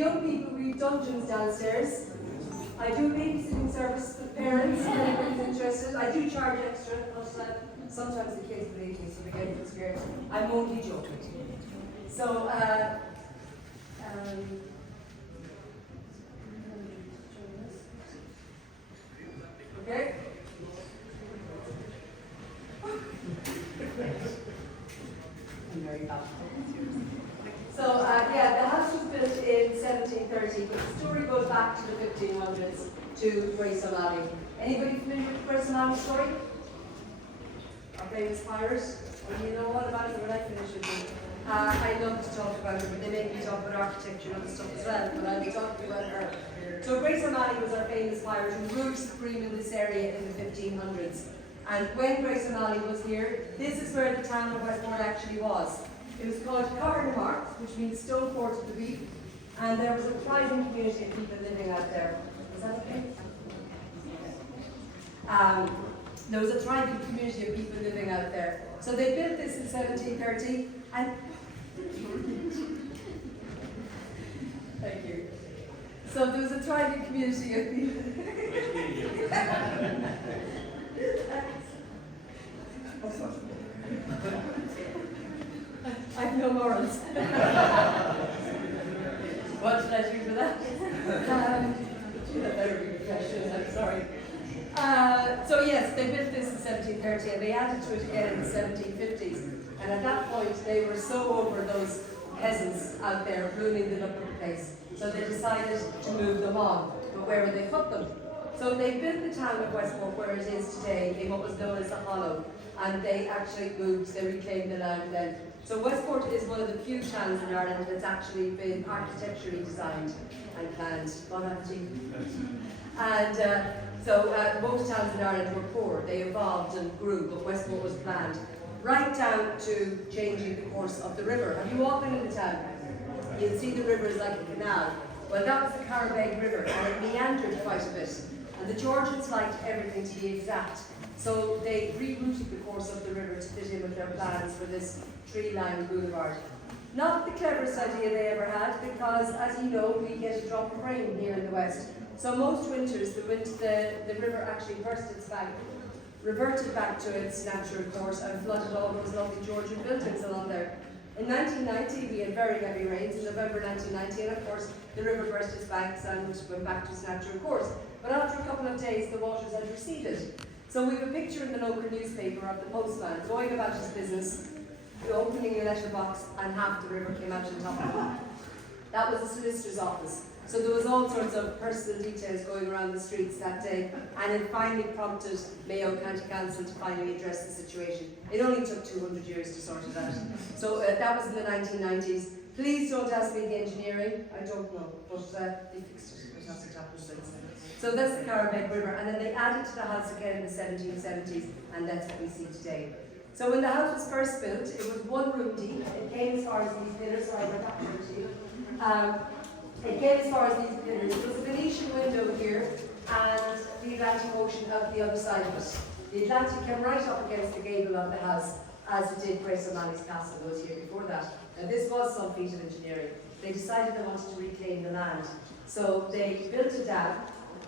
young people, we have dungeons downstairs. I do babysitting service for parents, if anybody's interested. I do charge extra, but sometimes the kids believe me, so they get a bit scared. I'm only joking. So, okay? I'm very happy. So, yeah, the house was built in 1730, but the story goes back to the 1500s to Grace O'Malley. Anybody familiar with the Grace O'Malley story? Our famous pirate? Well, you know all about it when I finish with you. I love to talk about her, but they make me talk about architecture and other stuff as well, but I'll be talking about her. So Grace O'Malley was our famous pirate who ruled supreme in this area in the 1500s. And when Grace O'Malley was here, this is where the town of Westport actually was. It was called Carnamark, which means Stone Fort of the Beef, and there was a thriving community of people living out there. Is that okay? There was a thriving community of people living out there. So they built this in 1730, and thank you. So there was a thriving community of people. I have no morals. What did I do for that? That better be professional, I'm sorry. So yes, they built this in 1730 and they added to it again in the 1750s. And at that point, they were so over those peasants out there ruining the look of the place. So they decided to move them on. But where would they put them? So they built the town of Westport where it is today in what was known as the Hollow. And they actually moved, they reclaimed the land then. So Westport is one of the few towns in Ireland that's actually been architecturally designed and planned. Bon appetit. And so most towns in Ireland were poor. They evolved and grew, but Westport was planned. Right down to changing the course of the river. Have you all been in the town? You'll see the river is like a canal. Well, that was the Carabeg River, and it meandered quite a bit. And the Georgians liked everything to be exact. So they rerouted the course of the river to fit in with their plans for this tree-lined boulevard. Not the cleverest idea they ever had, because as you know, we get a drop of rain here in the west. So most winters, the river actually burst its bank, reverted back to its natural course and flooded all those lovely Georgian buildings along there. In 1990, we had very heavy rains, in November 1990, and of course, the river burst its banks and went back to its natural course. But after a couple of days, the waters had receded. So we have a picture in the local newspaper of the postman going about his business, opening a letterbox, and half the river came out to the top of it. That was the solicitor's office. So there was all sorts of personal details going around the streets that day, and it finally prompted Mayo County Council to finally address the situation. It only took 200 years to sort it out. So that was in the 1990s. Please don't ask me the engineering, I don't know, but they fixed it. It hasn't happened since. So that's the Carabeg River, and then they added to the house again in the 1770s, and that's what we see today. So when the house was first built, it was one room deep. It came as far as these pillars, so I went back to you. It came as far as these pillars. There was a Venetian window here, and the Atlantic Ocean out the other side of it. The Atlantic came right up against the gable of the house, as it did Grace O'Malley's castle was here before that. And this was some feat of engineering. They decided they wanted to reclaim the land. So they built a dam,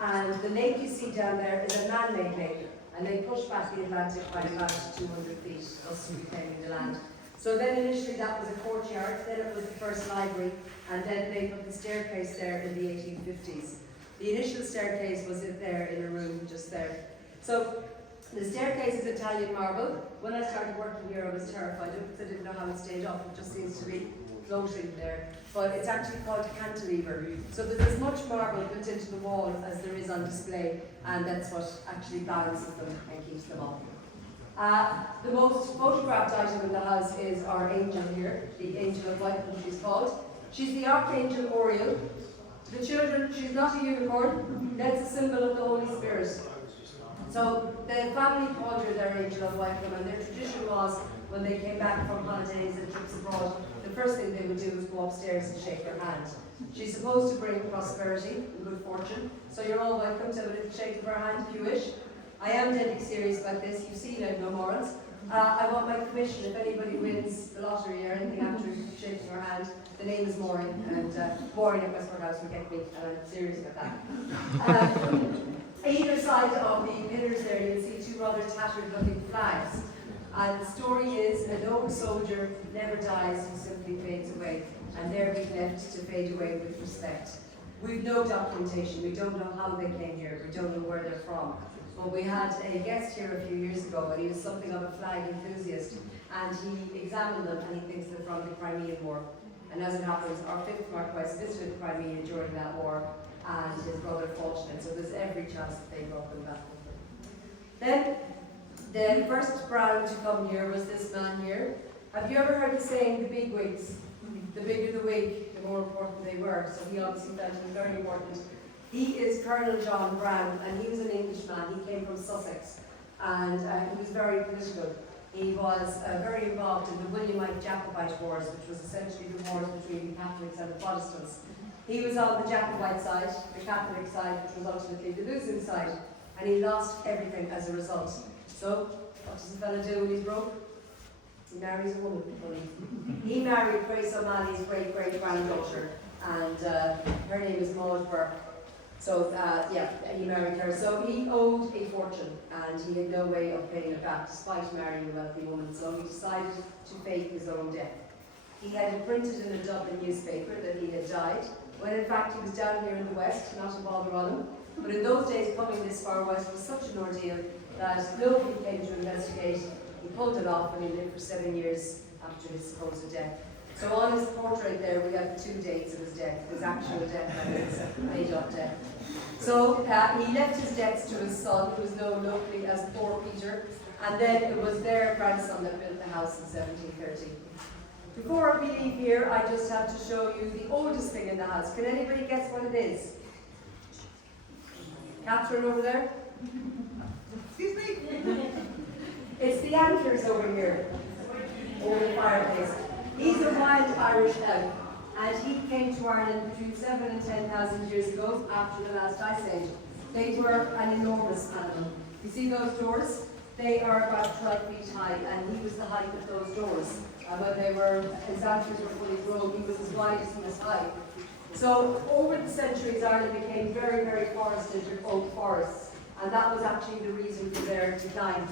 and the lake you see down there is a man-made lake. And they pushed back the Atlantic by about 200 feet, thus reclaiming the land. So then initially that was a courtyard, then it was the first library, and then they put the staircase there in the 1850s. The initial staircase was there in a room just there. So the staircase is Italian marble. When I started working here, I was terrified of it because I didn't know how it stayed up. It just seems to be floating there. But it's actually called cantilever. So there's as much marble built into the wall as there is on display, and that's what actually balances them and keeps them up. The most photographed item in the house is our angel here, the Angel of Light, she's called. She's the Archangel Oriel. To the children, she's not a unicorn, that's a symbol of the Holy Spirit. So the family called her their Angel of Wycombe, and their tradition was when they came back from holidays and trips abroad, the first thing they would do was go upstairs and shake her hand. She's supposed to bring prosperity and good fortune, so you're all welcome to have a little shake of her hand if you wish. I am deadly serious about this. You've seen I have no morals. I want my commission, if anybody wins the lottery or anything after shaking your hand, the name is Maureen, and Maureen at Westport House will get me, and I'm serious about that. Either side of the pillars there, you'll see two rather tattered looking flags. And the story is, an old soldier never dies, he simply fades away. And they're being left to fade away with respect. We've no documentation, we don't know how they came here, we don't know where they're from. But we had a guest here a few years ago, and he was something of a flag enthusiast, and he examined them, and he thinks they're from the Crimean War. And as it happens, our 5th Marquess visited Crimea during that war, and his brother fought in it, so there's every chance that they brought them back. Then, the first Brown to come here was this man here. Have you ever heard the saying, the big wigs? The bigger the wig, the more important they were, so he obviously felt it was very important. He is Colonel John Brown, and he was an Englishman. He came from Sussex, and he was very political. He was very involved in the Williamite Jacobite Wars, which was essentially the wars between the Catholics and the Protestants. He was on the Jacobite side, the Catholic side, which was ultimately the losing side, and he lost everything as a result. So, what does a fella do when he's broke? He marries a woman. He married Grace O'Malley's great-great-granddaughter, and her name is Maud Burke. So, he married her. So he owed a fortune, and he had no way of paying it back, despite marrying a wealthy woman. So he decided to fake his own death. He had it printed in a Dublin newspaper that he had died, when in fact he was down here in the West, not in Balderrotherham. But in those days, coming this far west was such an ordeal that nobody came to investigate. He pulled it off, and he lived for 7 years after his supposed death. So on his portrait there, we have 2 dates of his death, his actual death and his made-up death. So he left his debts to his son, who was known locally as Poor Peter, and then it was their grandson that built the house in 1730. Before we leave here, I just have to show you the oldest thing in the house. Can anybody guess what it is? Catherine over there? Excuse me? It's the antlers over here, over the fireplace. He's a wild Irish elk, and he came to Ireland between 7,000 and 10,000 years ago after the last ice age. They were an enormous animal. You see those doors? They are about 12 feet high, and he was the height of those doors. When his antlers were fully grown, he was as wide as he was high. So over the centuries, Ireland became very, very forested with oak forests, and that was actually the reason for their decline.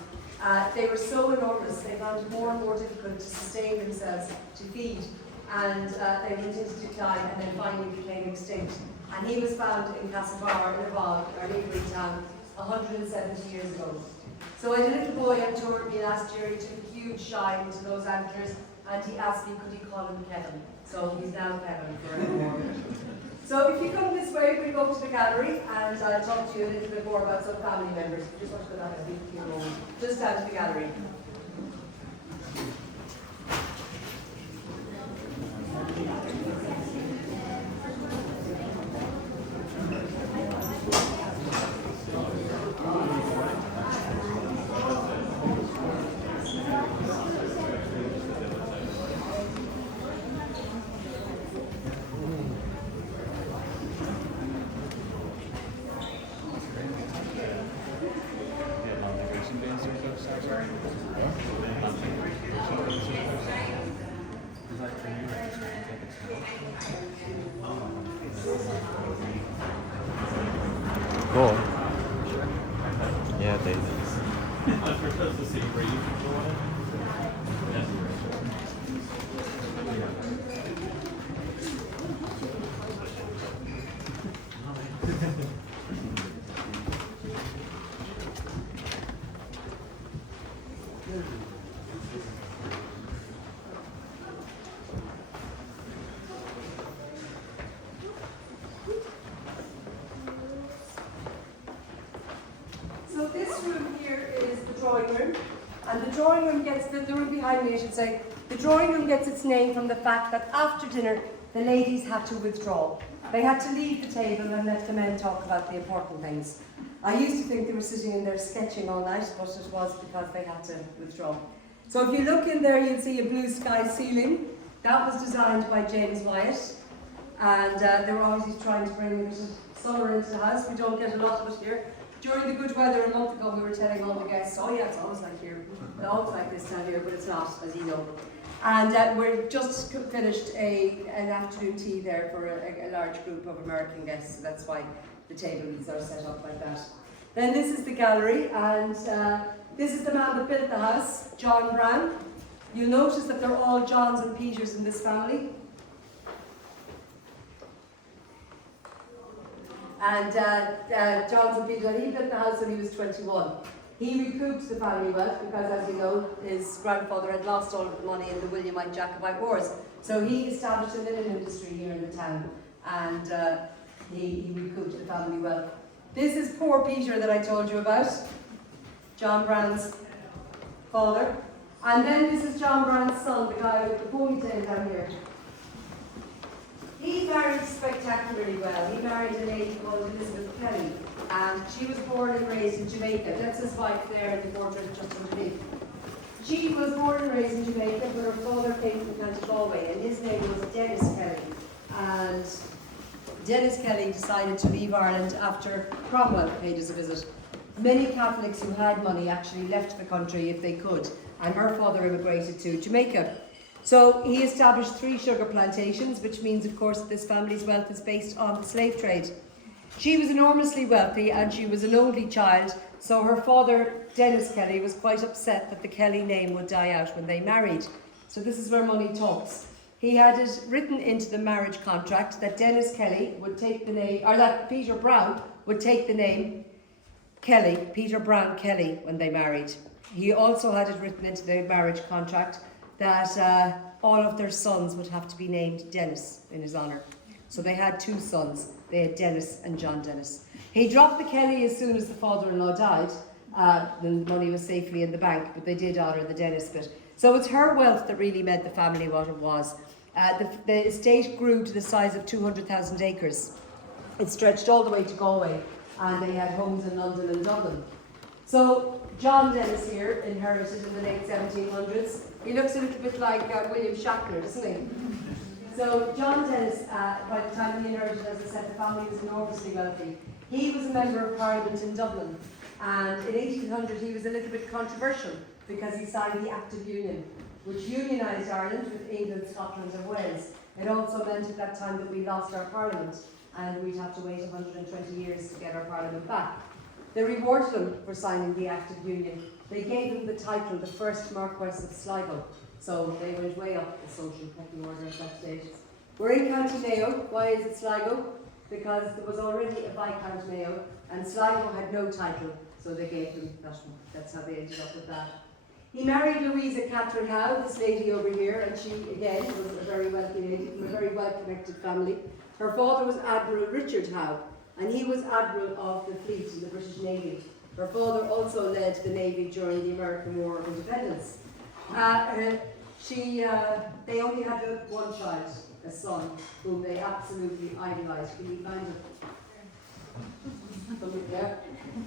They were so enormous, they found it more and more difficult to sustain themselves, to feed, and they went into decline and then finally became extinct. And he was found in Castlebar, in a bog, our neighbouring town, 170 years ago. So I had a little boy on tour with me last year. He took a huge shine to those antlers, and he asked me could he call him Kevin. So he's now Kevin forevermore. So if you come this way, we'll go to the gallery, and I'll talk to you a little bit more about some family members. Just want to go down a moment. Just down to the gallery. Cool. Yeah, they do. So this room here is the drawing room, and the drawing room gets, the room behind me I should say, the drawing room gets its name from the fact that after dinner the ladies had to withdraw. They had to leave the table and let the men talk about the important things. I used to think they were sitting in there sketching all night, but it was because they had to withdraw. So if you look in there, you'll see a blue sky ceiling. That was designed by James Wyatt, and they were obviously trying to bring a bit of summer into the house. We don't get a lot of it here. During the good weather a month ago, we were telling all the guests, oh yeah, it's always like here. It's always like this time of year, but it's not, as you know. And we're just finished an afternoon tea there for a large group of American guests, so that's why the tables are set up like that. Then this is the gallery, and this is the man that built the house, John Brown. You'll notice that they're all Johns and Peters in this family. And Johns and Peters, he built the house when he was 21. He recouped the family wealth because, as you know, his grandfather had lost all of the money in the Williamite Jacobite Wars. So he established a linen industry here in the town, and he recouped the family wealth. This is poor Peter that I told you about, John Brown's father. And then this is John Brown's son, the guy with the ponytail down here. He married spectacularly well. He married a lady called Elizabeth Kelly, and she was born and raised in Jamaica. That's his wife there in the portrait just underneath. She was born and raised in Jamaica, but her father came from County Galway, and his name was Dennis Kelly. And Dennis Kelly decided to leave Ireland after Cromwell paid us a visit. Many Catholics who had money actually left the country if they could, and her father immigrated to Jamaica. So he established 3 sugar plantations, which means, of course, that this family's wealth is based on the slave trade. She was enormously wealthy, and she was an only child, so her father, Dennis Kelly, was quite upset that the Kelly name would die out when they married. So this is where money talks. He had it written into the marriage contract that Dennis Kelly would take the name, or that Peter Brown would take the name Kelly, Peter Brown Kelly, when they married. He also had it written into the marriage contract that all of their sons would have to be named Dennis in his honour. So they had 2 sons. They had Dennis and John Dennis. He dropped the Kelly as soon as the father-in-law died. Then the money was safely in the bank, but they did honour the Dennis bit. So it's her wealth that really made the family what it was. The estate grew to the size of 200,000 acres. It stretched all the way to Galway, and they had homes in London and Dublin. So John Dennis here inherited in the late 1700s. He looks a little bit like William Shackler, doesn't he? So John Dennis, by the time he inherited, as I said, the family was enormously wealthy. He was a member of Parliament in Dublin, and in 1800 he was a little bit controversial because he signed the Act of Union, which unionised Ireland with England, Scotland and Wales. It also meant at that time that we lost our Parliament, and we'd have to wait 120 years to get our Parliament back. They rewarded him for signing the Act of Union. They gave him the title, the first Marquess of Sligo. So they went way up the social pecking order at that stage. We're in County Mayo. Why is it Sligo? Because there was already a Viscount Mayo, and Sligo had no title, so they gave him that one. That's how they ended up with that. He married Louisa Catherine Howe, this lady over here, and she, again, was a very wealthy lady from a very well-connected family. Her father was Admiral Richard Howe, and he was Admiral of the fleet in the British Navy. Her father also led the Navy during the American War of Independence. They only had one child, a son, whom they absolutely idolised. Can you find him? Yeah,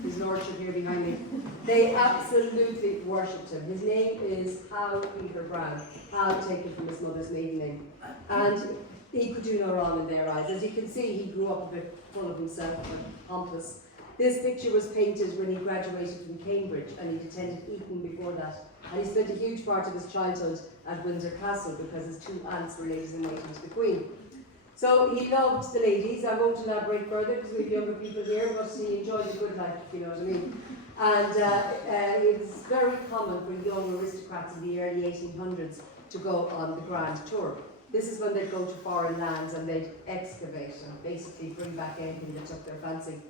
his lordship here behind me. They absolutely worshipped him. His name is Howe Peter Brown. Howe taken from his mother's maiden name. And he could do no wrong in their eyes. As you can see, he grew up a bit full of himself and pompous. This picture was painted when he graduated from Cambridge, and he'd attended Eton before that. And he spent a huge part of his childhood at Windsor Castle because his 2 aunts were ladies in waiting to the Queen. So he loved the ladies. I won't elaborate further because we have younger people here, but he enjoyed the good life, if you know what I mean. And it was very common for young aristocrats in the early 1800s to go on the grand tour. This is when they'd go to foreign lands and they'd excavate and basically bring back anything that took their fancy.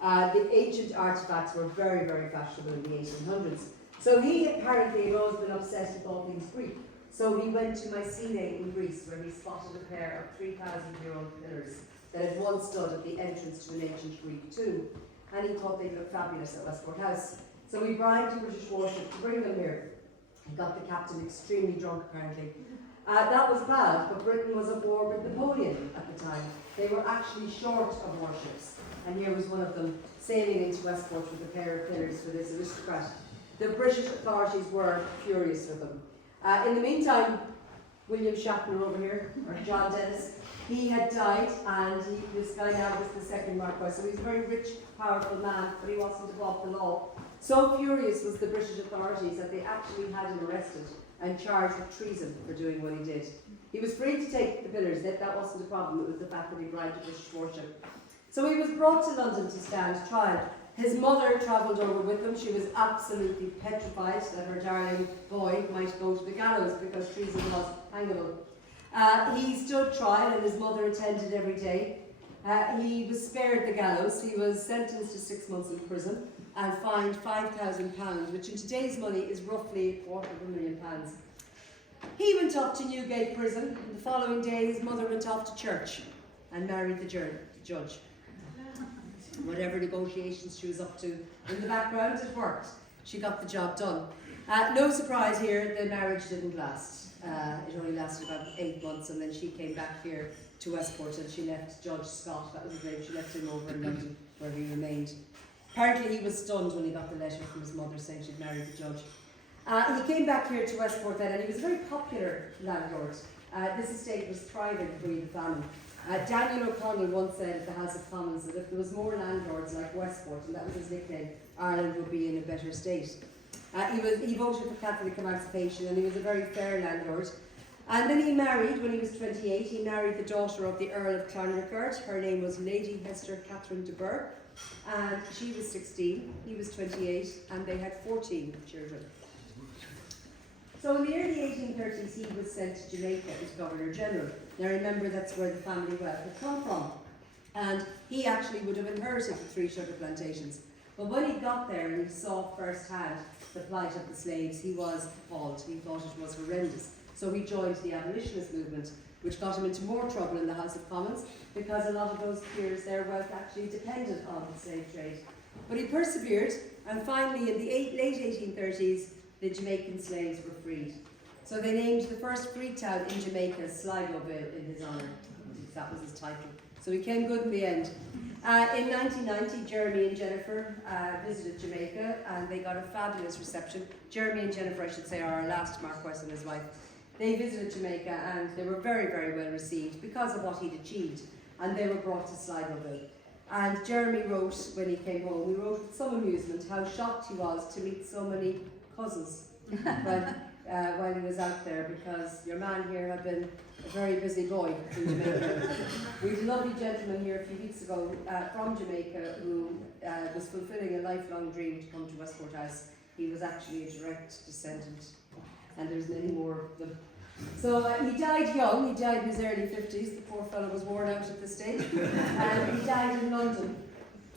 The ancient artefacts were very, very fashionable in the 1800s. So he apparently had always been obsessed with all things Greek. So he went to Mycenae in Greece, where he spotted a pair of 3,000-year-old pillars that had once stood at the entrance to an ancient Greek tomb. And he thought they'd look fabulous at Westport House. So he bribed a British warship to bring them here. He got the captain extremely drunk, apparently. That was bad, but Britain was at war with Napoleon at the time. They were actually short of warships. And here was one of them sailing into Westport with a pair of pillars for this aristocrat. The British authorities were furious with them. In the meantime, William Shatner over here, or John Dennis. He had died, and this guy now was the second Marquess. So he's a very rich, powerful man, but he wasn't above the law. So furious was the British authorities that they actually had him arrested and charged with treason for doing what he did. He was free to take the pillars, that wasn't a problem, it was the fact that he bribed a British fortune. So he was brought to London to stand trial. His mother travelled over with him. She was absolutely petrified that her darling boy might go to the gallows because treason was hangable. He stood trial and his mother attended every day. He was spared the gallows. He was sentenced to 6 months in prison and fined £5,000, which in today's money is roughly £250,000. He went off to Newgate prison, and the following day his mother went off to church and married the judge. Whatever negotiations she was up to in the background, it worked. She got the job done. No surprise here, the marriage didn't last. It only lasted about 8 months, and then she came back here to Westport and she left Judge Scott, that was his name, she left him over in London where he remained. Apparently he was stunned when he got the letter from his mother saying she'd married the judge. He came back here to Westport then, and he was a very popular landlord. This estate was thriving pre the famine. Daniel O'Connell once said at the House of Commons that if there was more landlords like Westport, and that was his nickname, Ireland would be in a better state. He voted for Catholic emancipation, and he was a very fair landlord. And then he married, when he was 28, he married the daughter of the Earl of Clanrickard. Her name was Lady Hester Catherine de Burgh, and she was 16, he was 28, and they had 14 children. So in the early 1830s, he was sent to Jamaica as Governor General. Now remember, that's where the family wealth had come from. And he actually would have inherited the 3 sugar plantations. But when he got there and he saw firsthand the plight of the slaves, he was appalled. He thought it was horrendous. So he joined the abolitionist movement, which got him into more trouble in the House of Commons, because a lot of those peers, their wealth actually depended on the slave trade. But he persevered, and finally in the late 1830s, the Jamaican slaves were freed. So they named the first free town in Jamaica Sligoville in his honour. That was his title. So he came good in the end. In 1990, Jeremy and Jennifer visited Jamaica, and they got a fabulous reception. Jeremy and Jennifer, I should say, are our last Marquess and his wife. They visited Jamaica, and they were very, very well received because of what he'd achieved. And they were brought to Sligoville. And Jeremy wrote, when he came home, he wrote with some amusement how shocked he was to meet so many cousins while he was out there, because your man here had been a very busy boy in Jamaica. We had a lovely gentleman here a few weeks ago from Jamaica who was fulfilling a lifelong dream to come to Westport House. He was actually a direct descendant, and there's many more of them. So he died young, he died in his early 50s, the poor fellow was worn out at this stage, and he died in London.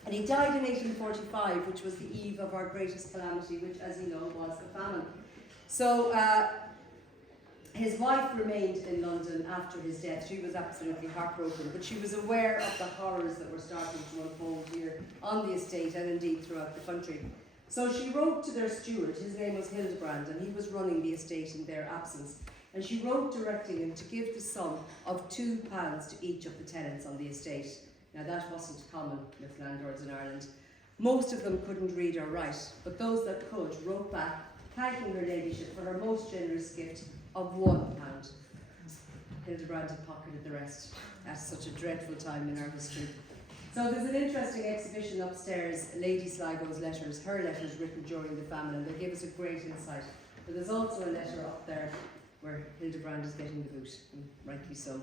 And he died in 1845, which was the eve of our greatest calamity, which, as you know, was the famine. So his wife remained in London after his death. She was absolutely heartbroken, but she was aware of the horrors that were starting to unfold here on the estate and indeed throughout the country. So she wrote to their steward, his name was Hildebrand, and he was running the estate in their absence. And she wrote directing him to give the sum of £2 to each of the tenants on the estate. Now that wasn't common with landlords in Ireland. Most of them couldn't read or write, but those that could wrote back thanking her ladyship for her most generous gift of £1. Hildebrand had pocketed the rest at such a dreadful time in our history. So there's an interesting exhibition upstairs, Lady Sligo's letters, her letters written during the famine, and they give us a great insight. But there's also a letter up there where Hildebrand is getting the boot, and rightly so.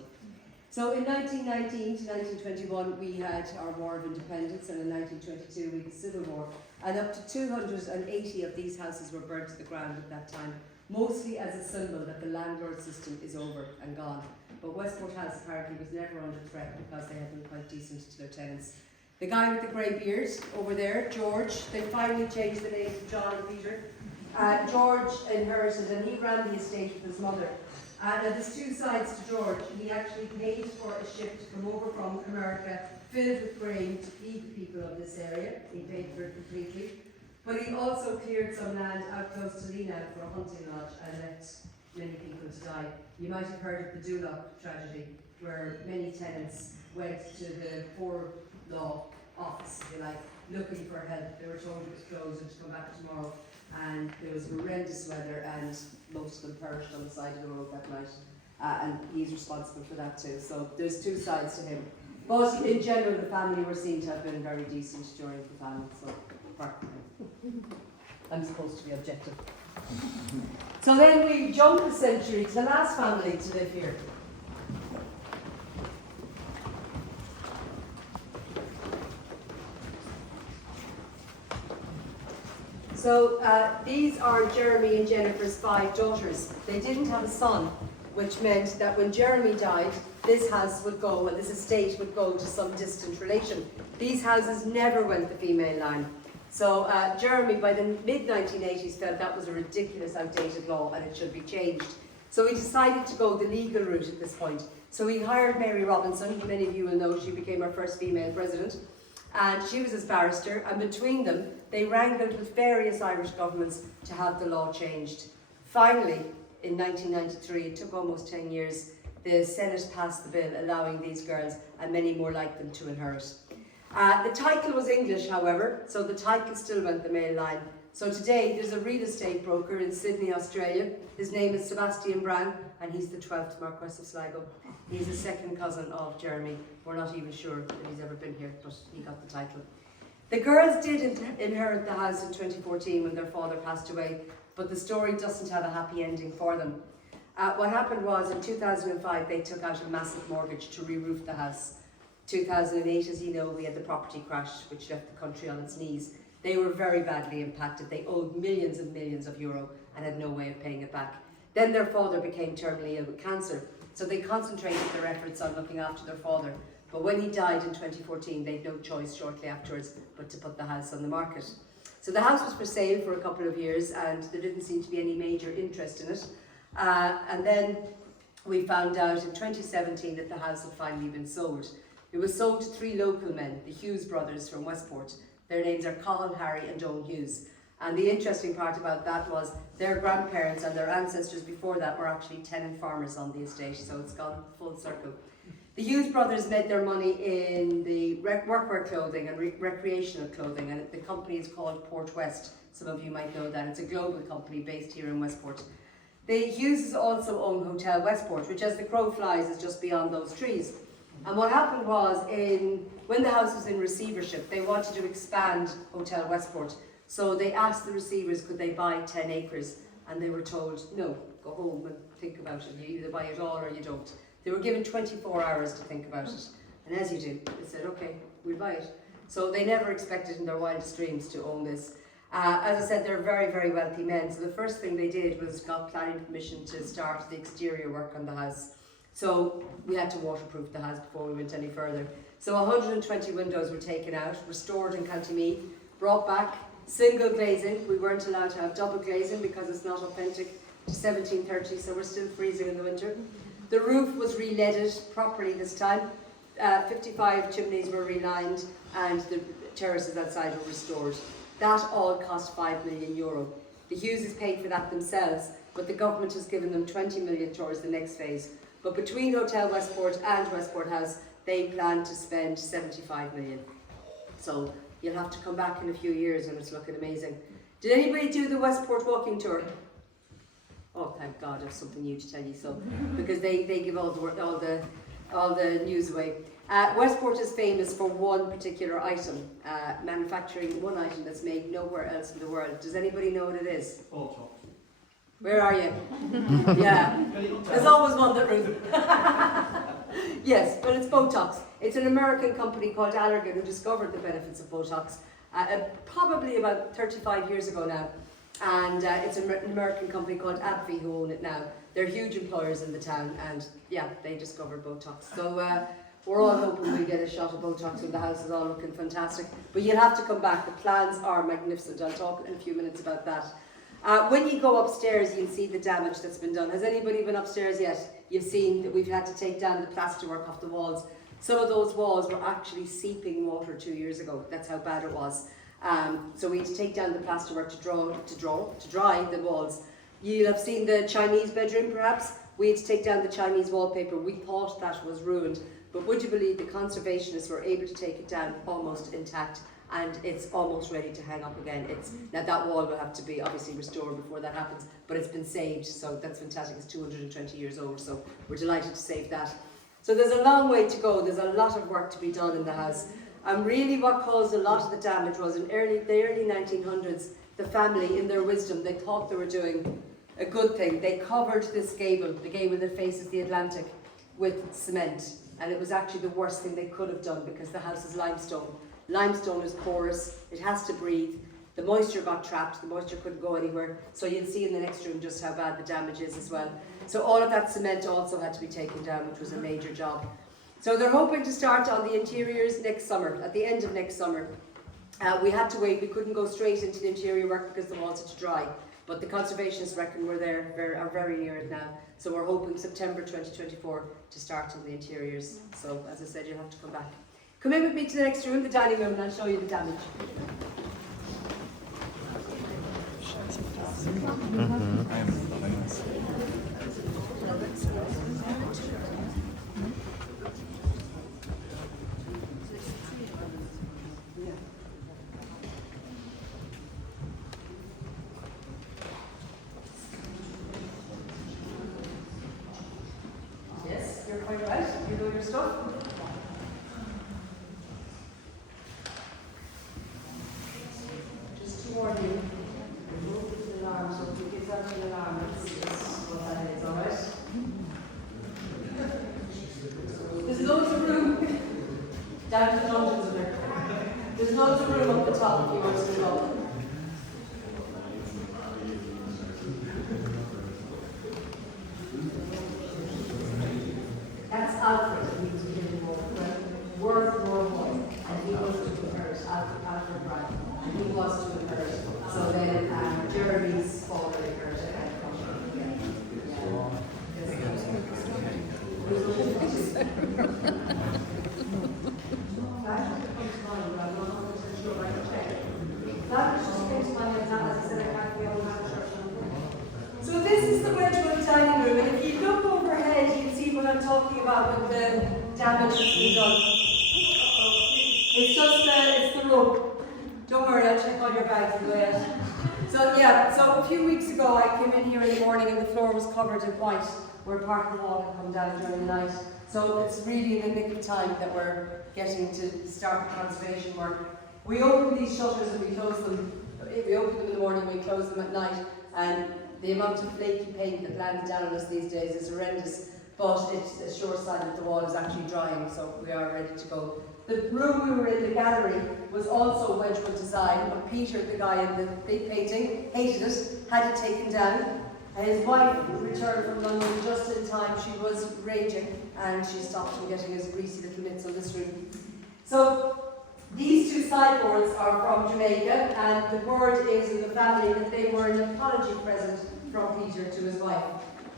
So in 1919 to 1921 we had our War of Independence, and in 1922 we had the Civil War, and up to 280 of these houses were burnt to the ground at that time, mostly as a symbol that the landlord system is over and gone. But Westport House apparently was never under threat because they had been quite decent to their tenants. The guy with the grey beard over there, George, they finally changed the name to John and Peter. George inherited, and he ran the estate with his mother. And there's 2 sides to George. He actually paid for a ship to come over from America filled with grain to feed the people of this area. He paid for it completely. But he also cleared some land out close to Lena for a hunting lodge and left many people to die. You might have heard of the Dulloch tragedy, where many tenants went to the poor law office, if you like, looking for help. They were told it was closed and to come back tomorrow. And there was horrendous weather, and most of them perished on the side of the road that night. and he's responsible for that too. So there's two sides to him. But in general, the family were seen to have been very decent during the famine, so apart from him. I'm supposed to be objective. So then we jump a century to the last family to live here. So these are Jeremy and Jennifer's 5 daughters. They didn't have a son, which meant that when Jeremy died, this house would go, and this estate would go to some distant relation. These houses never went the female line. So Jeremy, by the mid-1980s, felt that was a ridiculous, outdated law and it should be changed. So he decided to go the legal route at this point. So he hired Mary Robinson, who many of you will know, she became our first female president. And she was his barrister, and between them, they wrangled with various Irish governments to have the law changed. Finally, in 1993, it took almost 10 years, the Senate passed the bill allowing these girls, and many more like them, to inherit. The title was English, however, so the title still went the male line. So today, there's a real estate broker in Sydney, Australia. His name is Sebastian Brown, and he's the 12th Marquess of Sligo. He's a second cousin of Jeremy. We're not even sure that he's ever been here, but he got the title. The girls did inherit the house in 2014 when their father passed away, but the story doesn't have a happy ending for them. What happened was, in 2005, they took out a massive mortgage to re-roof the house. 2008, as you know, we had the property crash, which left the country on its knees. They were very badly impacted. They owed millions and millions of euro and had no way of paying it back. Then their father became terminally ill with cancer, so they concentrated their efforts on looking after their father. But when he died in 2014, they had no choice shortly afterwards but to put the house on the market. So the house was for sale for a couple of years, and there didn't seem to be any major interest in it. And then we found out in 2017 that the house had finally been sold. It was sold to 3 local men, the Hughes brothers from Westport. Their names are Colin, Harry and Owen Hughes. And the interesting part about that was their grandparents and their ancestors before that were actually tenant farmers on the estate, so it's gone full circle. The Hughes brothers made their money in the workwear clothing and recreational clothing, and the company is called Port West. Some of you might know that. It's a global company based here in Westport. The Hughes also own Hotel Westport, which as the crow flies is just beyond those trees. And what happened was, when the house was in receivership, they wanted to expand Hotel Westport. So they asked the receivers, could they buy 10 acres? And they were told, no, go home and think about it. You either buy it all or you don't. They were given 24 hours to think about it. And as you do, they said, okay, we'll buy it. So they never expected in their wildest dreams to own this. As I said, they're very, very wealthy men. So the first thing they did was got planning permission to start the exterior work on the house. So we had to waterproof the house before we went any further. So 120 windows were taken out, restored in County Meath, brought back, single glazing. We weren't allowed to have double glazing because it's not authentic to 1730, so we're still freezing in the winter. The roof was re-leaded properly this time. 55 chimneys were relined and the terraces outside were restored. That all cost €5 million. The Hugheses paid for that themselves, but the government has given them 20 million towards the next phase. But between Hotel Westport and Westport House, they plan to spend 75 million. So you'll have to come back in a few years and it's looking amazing. Did anybody do the Westport walking tour? Oh, thank God, I have something new to tell you. So, because they give all the news away. Westport is famous for one particular item, manufacturing one item that's made nowhere else in the world. Does anybody know what it is? Botox. Where are you? Yeah, there's always one that rings. Yes, but it's Botox. It's an American company called Allergan who discovered the benefits of Botox probably about 35 years ago now. And it's an American company called AbbVie who own it now. They're huge employers in the town, and yeah, they discovered Botox. So we're all hoping we get a shot of Botox when the house is all looking fantastic. But you'll have to come back. The plans are magnificent. I'll talk in a few minutes about that. When you go upstairs, you'll see the damage that's been done. Has anybody been upstairs yet? You've seen that we've had to take down the plasterwork off the walls. Some of those walls were actually seeping water 2 years ago. That's how bad it was. So we had to take down the plasterwork to dry the walls. You'll have seen the Chinese bedroom perhaps. We had to take down the Chinese wallpaper. We thought that was ruined. But would you believe the conservationists were able to take it down almost intact? and it's almost ready to hang up again. Now that wall will have to be obviously restored before that happens, but it's been saved, so that's fantastic. It's 220 years old, so we're delighted to save that. So there's a long way to go. There's a lot of work to be done in the house. And really what caused a lot of the damage was in the early 1900s, the family, in their wisdom, they thought they were doing a good thing. They covered this gable, the gable that faces the Atlantic, with cement. And it was actually the worst thing they could have done because the house is limestone. Limestone is porous, it has to breathe. The moisture got trapped, the moisture couldn't go anywhere. So you'll see in the next room just how bad the damage is as well. So all of that cement also had to be taken down, which was a major job. So they're hoping to start on the interiors next summer, at the end of next summer. We had to wait, we couldn't go straight into the interior work because the walls had to dry. But the conservationists reckon we're there, are very near it now. So we're hoping September 2024 to start on the interiors. So as I said, you'll have to come back. Come in with me to the next room, the dining room, and I'll show you the damage. Yes, you're quite right. You know your stuff. Just to warn you, remove the alarm, so if you give out an alarm, it's what that is, alright? There's loads of room down to the dungeons in there. There's loads of room up the top if you want to go up. That's Alfred, who's in World War I, and he was to inherit, Alfred Bryan, and he was to inherit. So then Jeremy's father inherited So this is the Wedgwood dining room, and if you look overhead, you can see what I'm talking about with the damage that's been done. It's just it's the rope. Don't worry, I'll check all your bags and go ahead. So yeah, so a few weeks ago I came in here in the morning and the floor was covered in white where part of the wall had come down during the night. So it's really in the nick of time that we're getting to start the conservation work. We open these shutters and we close them. We open them in the morning, we close them at night, and the amount of flaky paint that lands down on us these days is horrendous, but it's a sure sign that the wall is actually drying, so we are ready to go. The room we were in, the gallery, was also Wedgwood design, but Peter, the guy in the big painting, hated it, had it taken down. And his wife returned from London just in time. She was raging, and she stopped him getting his greasy little mitts on this room. So these two sideboards are from Jamaica, and the word is in the family that they were an apology present from Peter to his wife.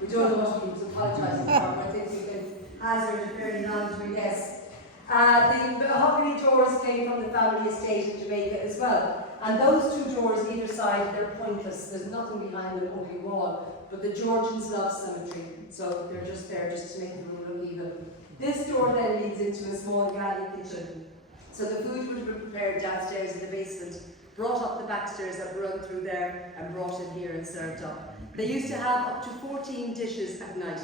We don't know what he was apologising for, but I think we can hazard a fairly knowledgeable guess. The mahogany doors came from the family estate in Jamaica as well. And those two doors either side, they're pointless. There's nothing behind the oaken wall. But the Georgians love symmetry, so they're just there just to make the room look even. This door then leads into a small galley kitchen. So the food would be prepared downstairs in the basement, brought up the back stairs that run through there, and brought in here and served up. They used to have up to 14 dishes at night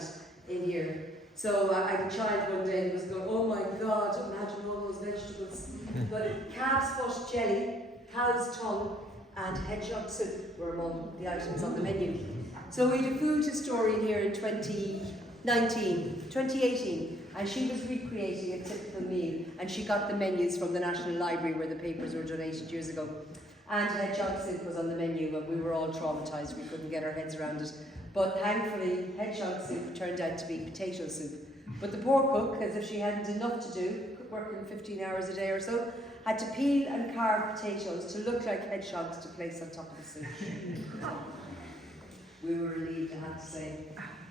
in here. So I had a child one day and was going, oh my God, imagine all those vegetables. But calf's foot jelly, cow's tongue, and hedgehog soup were among the items on the menu. So we had a food historian here in 2018, and she was recreating a typical meal, and she got the menus from the National Library where the papers were donated years ago. And hedgehog soup was on the menu, and we were all traumatised. We couldn't get our heads around it. But thankfully, hedgehog soup turned out to be potato soup. But the poor cook, as if she hadn't enough to do, working 15 hours a day or so, had to peel and carve potatoes to look like hedgehogs to place on top of the soup. We were relieved, I have to say.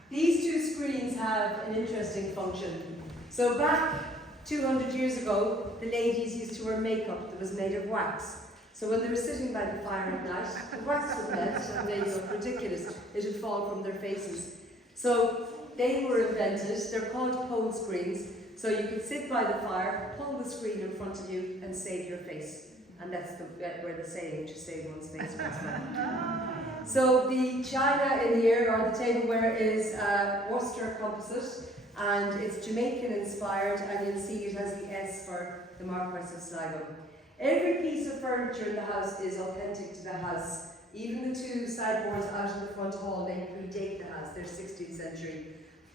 These two screens have an interesting function. So back 200 years ago, the ladies used to wear makeup that was made of wax. So when they were sitting by the fire at night, the wax would melt and they looked ridiculous. It would fall from their faces. So they were invented. They're called pole screens. So you could sit by the fire, pull the screen in front of you and save your face. and that's where the saying to save one space was from. So the china in here, or the tableware, is Worcester composite, and it's Jamaican inspired, and you'll see it has the S for the Marquess of Sligo. Every piece of furniture in the house is authentic to the house. Even the two sideboards out in the front hall, they predate the house, they're 16th century.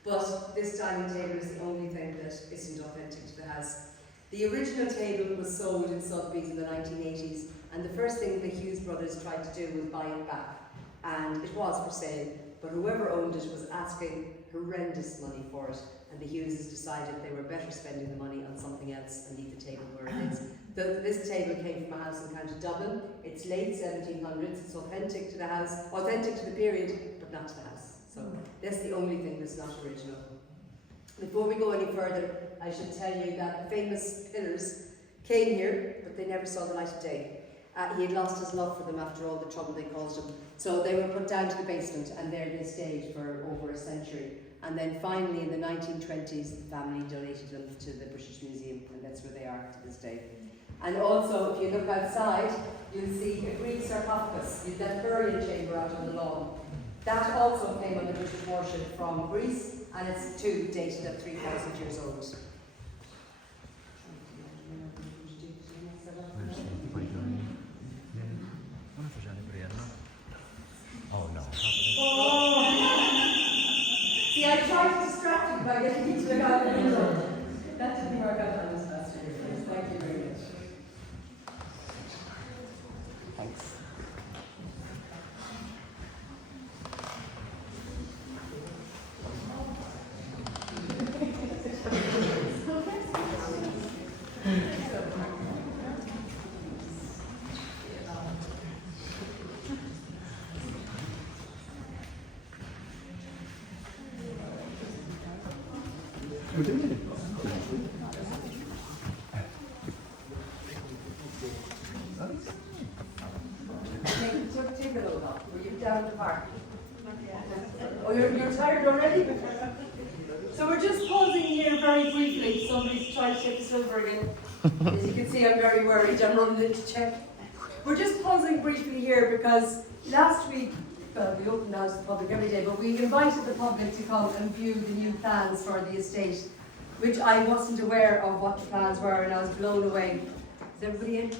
But this dining table is the only thing that isn't authentic to the house. The original table was sold in Sotheby's in the 1980s, and the first thing the Hughes brothers tried to do was buy it back. And it was for sale, but whoever owned it was asking horrendous money for it, and the Hugheses decided they were better spending the money on something else and leave the table where it is. This table came from a house in County Dublin. It's late 1700s, it's authentic to the house, authentic to the period, but not to the house. So that's the only thing that's not original. Before we go any further, I should tell you that the famous pillars came here, but they never saw the light of day. He had lost his love for them after all the trouble they caused him. So they were put down to the basement, and there they stayed for over a century. And then finally in the 1920s, the family donated them to the British Museum, and that's where they are to this day. And also, if you look outside, you'll see a Greek sarcophagus, that burial chamber out on the lawn. That also came on the British warship from Greece, and it's too dated at 3,000 years old. Oh no. See, I tried to distract you by getting you to look out the window. That didn't work out on this last year. Thank you very much. Thanks. Take a look up. Were you down at the park? Oh, you're tired already? So we're just pausing here very briefly. Somebody's trying to take the silver again. As you can see, I'm very worried. I'm running in to check. We're just pausing briefly here because last week, well, we opened now to the public every day, but we invited the public to come and view the new plans for the estate, which I wasn't aware of what the plans were, and I was blown away. Is everybody in?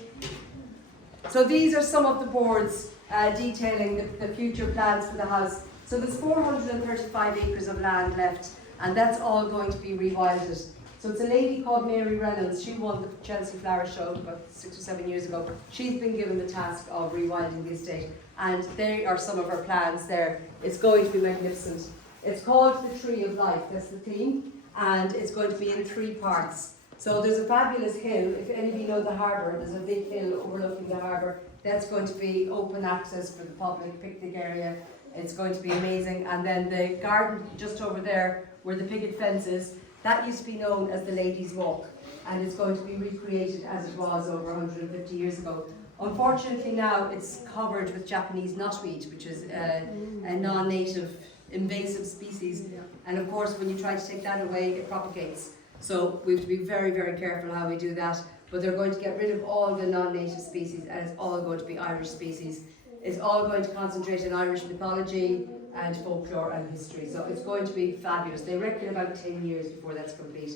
So these are some of the boards detailing the future plans for the house. So there's 435 acres of land left, and that's all going to be rewilded. So it's a lady called Mary Reynolds. She won the Chelsea Flower Show about 6 or 7 years ago. She's been given the task of rewilding the estate, and there are some of her plans there. It's going to be magnificent. It's called the Tree of Life, that's the theme, and it's going to be in 3 parts. So there's a fabulous hill. If any of you know the harbour, there's a big hill overlooking the harbour. That's going to be open access for the public, picnic area. It's going to be amazing. And then the garden just over there, where the picket fence is, that used to be known as the Ladies' Walk. And it's going to be recreated as it was over 150 years ago. Unfortunately now it's covered with Japanese knotweed, which is a non-native invasive species. And of course when you try to take that away, it propagates. So we have to be very, very careful how we do that. But they're going to get rid of all the non-native species, and it's all going to be Irish species. It's all going to concentrate on Irish mythology and folklore and history. So it's going to be fabulous. They reckon about 10 years before that's complete.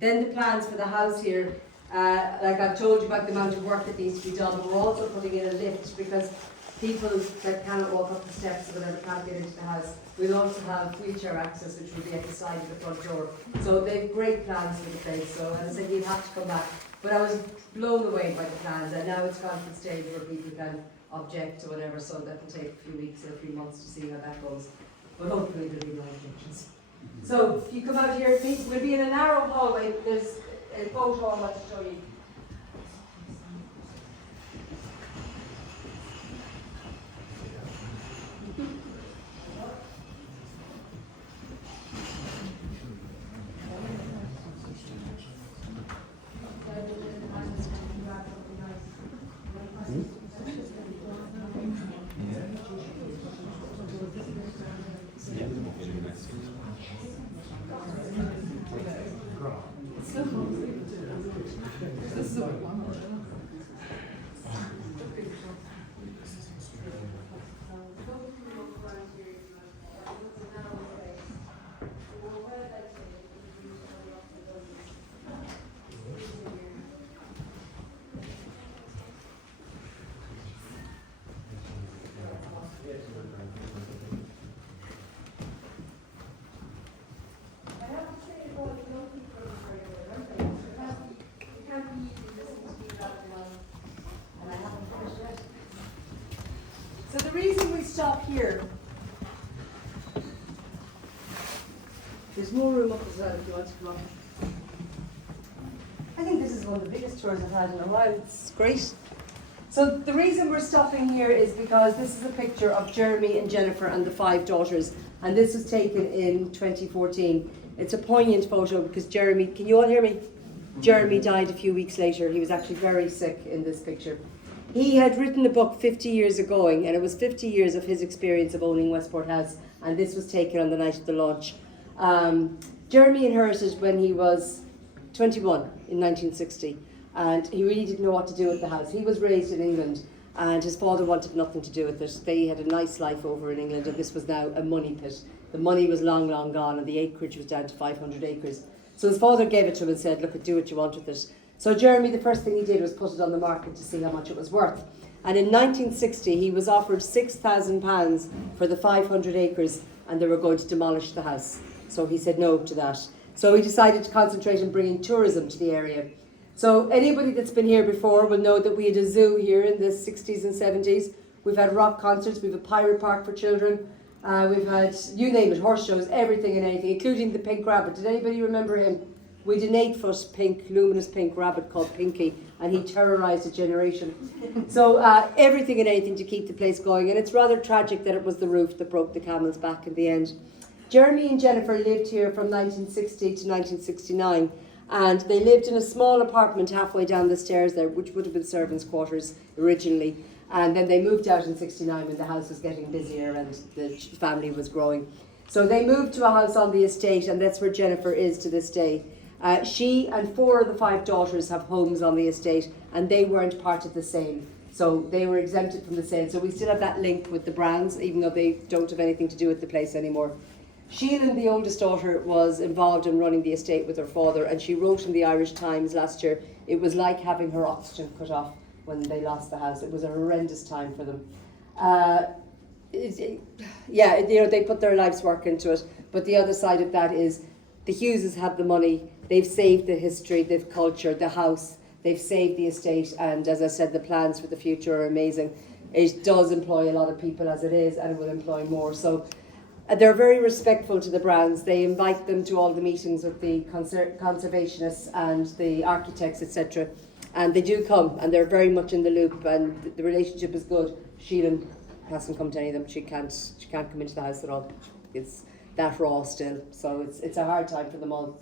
Then the plans for the house here, like I've told you about the amount of work that needs to be done, but we're also putting in a lift because people that cannot walk up the steps or whatever can't get into the house. We'll also have wheelchair access, which will be at the side of the front door. So they've great plans for the place. So as I said, you'll have to come back. But I was blown away by the plans, and now it's gone to the stage where people can object or whatever, so that will take a few weeks or a few months to see how that goes. But hopefully there'll be no objections. So if you come out here, we'll be in a narrow hallway. There's a photo I want to show you. And I haven't finished yet. So the reason we stop here, there's more room up as well if you want to come up. I think this is one of the biggest tours I've had in a while. It's great. So the reason we're stopping here is because this is a picture of Jeremy and Jennifer and the 5 daughters, and this was taken in 2014. It's a poignant photo because Jeremy, can you all hear me? Jeremy died a few weeks later. He was actually very sick in this picture. He had written a book 50 years ago, and it was 50 years of his experience of owning Westport House, and this was taken on the night of the launch. Jeremy inherited when he was 21 in 1960, and he really didn't know what to do with the house. He was raised in England, and his father wanted nothing to do with it. They had a nice life over in England, and this was now a money pit. The money was long, long gone, and the acreage was down to 500 acres. So his father gave it to him and said, look, do what you want with it. So Jeremy, the first thing he did was put it on the market to see how much it was worth. And in 1960, he was offered £6,000 for the 500 acres, and they were going to demolish the house. So he said no to that. So he decided to concentrate on bringing tourism to the area. So anybody that's been here before will know that we had a zoo here in the 60s and 70s. We've had rock concerts, we've a pirate park for children. We've had, you name it, horse shows, everything and anything, including the pink rabbit. Did anybody remember him? We had an 8-foot pink, luminous pink rabbit called Pinky, and he terrorised a generation. So everything and anything to keep the place going. And it's rather tragic that it was the roof that broke the camel's back in the end. Jeremy and Jennifer lived here from 1960 to 1969, and they lived in a small apartment halfway down the stairs there, which would have been servants' quarters originally. And then they moved out in 69 when the house was getting busier and the family was growing. So they moved to a house on the estate, and that's where Jennifer is to this day. She and 4 of the 5 daughters have homes on the estate, and they weren't part of the sale. So they were exempted from the sale. So we still have that link with the Browns, even though they don't have anything to do with the place anymore. Sheila, the oldest daughter, was involved in running the estate with her father, and she wrote in the Irish Times last year, it was like having her oxygen cut off when they lost the house. It was a horrendous time for them. They put their life's work into it, but the other side of that is the Hugheses have the money, they've saved the history, the culture, the house, they've saved the estate, and as I said, the plans for the future are amazing. It does employ a lot of people as it is, and it will employ more. So they're very respectful to the Browns. They invite them to all the meetings with the conservationists and the architects, etc. And they do come, and they're very much in the loop, and the relationship is good. Sheila hasn't come to any of them. She can't come into the house at all. It's that raw still, so it's a hard time for them all.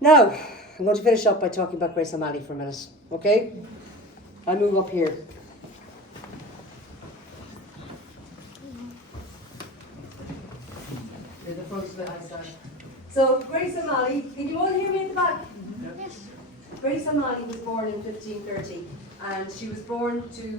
Now, I'm going to finish up by talking about Grace O'Malley for a minute, okay? I'll move up here. The front of the house now. So Grace O'Malley, can you all hear me in the back? Yes. Grace O'Malley was born in 1530, and she was born to